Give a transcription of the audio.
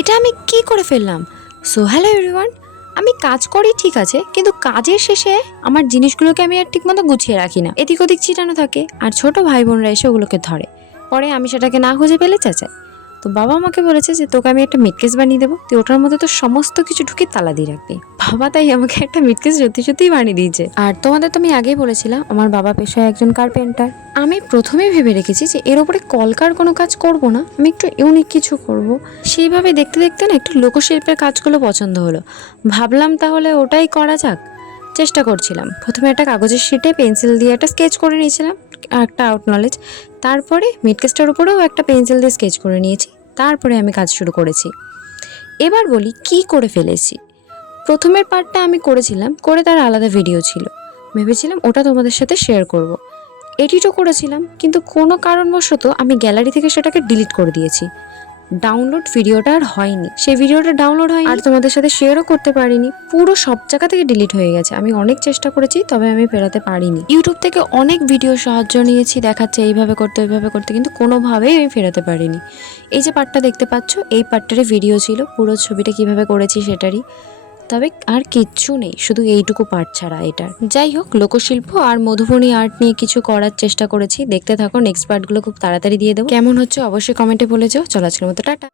এটা আমি কি করে ফেললাম? সো হ্যালো এভরিওয়ান, আমি কাজ করি ঠিক আছে, কিন্তু কাজের শেষে আমার জিনিসগুলোকে আমি আর ঠিকমতো গুছিয়ে রাখি না, এদিক ওদিক ছিটানো থাকে, আর ছোট ভাই বোনরা এসে ওগুলোকে ধরে। পরে আমি সেটাকে না খুঁজে পেলে চেঁচাই। তো বাবা আমাকে বলেছে যে তোকে আমি একটা মিটকেস বানিয়ে দেবো, তুই ওটার মধ্যে তো সমস্ত কিছু ঢুকে তালা দিয়ে রাখবি। বাবা তাই আমাকে একটা মিটকেস সত্যি সত্যিই বানিয়ে দিয়েছে। আর তোমাদের তো আমি আগেই বলেছিলাম আমার বাবা পেশায় একজন কার্পেন্টার। আমি প্রথমেই ভেবে রেখেছি যে এর ওপরে কলকার কোনো কাজ করব না, আমি একটু ইউনিক কিছু করব। সেইভাবে দেখতে দেখতে না একটু লোকশিল্পের কাজগুলো পছন্দ হলো, ভাবলাম তাহলে ওটাই করা যাক। চেষ্টা করছিলাম, প্রথমে একটা কাগজের শিটে পেন্সিল দিয়ে একটা স্কেচ করে নিয়েছিলাম, একটা আউট নলেজ। তারপরে মিডকেস্টার উপরেও একটা পেন্সিল দিয়ে স্কেচ করে নিয়েছি, তারপরে আমি কাজ শুরু করেছি। এবার বলি কি করে ফেলেছি। প্রথমের পার্টটা আমি করেছিলাম, করে তার আলাদা ভিডিও ছিল, ভেবেছিলাম ওটা তোমাদের সাথে শেয়ার করব। এডিটও করেছিলাম, কিন্তু কোনো কারণবশত আমি গ্যালারি থেকে সেটাকে ডিলিট করে দিয়েছি। ডাউনলোড ভিডিওটা আর হয়নি, সেই ভিডিওটা ডাউনলোড হয়নি, আর তোমাদের সাথে শেয়ারও করতে পারিনি। পুরো সব জায়গা থেকে ডিলিট হয়ে গেছে। আমি অনেক চেষ্টা করেছি, তবে আমি ফেরাতে পারিনি। ইউটিউব থেকে অনেক ভিডিও সাহায্য নিয়েছি, দেখাচ্ছে এইভাবে করতে ওইভাবে করতে, কিন্তু কোনোভাবেই আমি ফেরাতে পারিনি। এই যে পার্টটা দেখতে পাচ্ছ, এই পার্টটারই ভিডিও ছিল, পুরো ছবিটা কিভাবে করেছি সেটারই। তবে আর কিচ্ছু নেই, শুধু এইটুকু পার্ট ছাড়া এটার। যাই হোক, লোকশিল্প আর মধুবনী আর্ট নিয়ে কিছু করার চেষ্টা করেছি, দেখতে থাকো। নেক্সট পার্টগুলো খুব তাড়াতাড়ি দিয়ে দেবো। কেমন হচ্ছে অবশ্যই কমেন্টে বলে যাও। চলো আজকের মতো টাটা।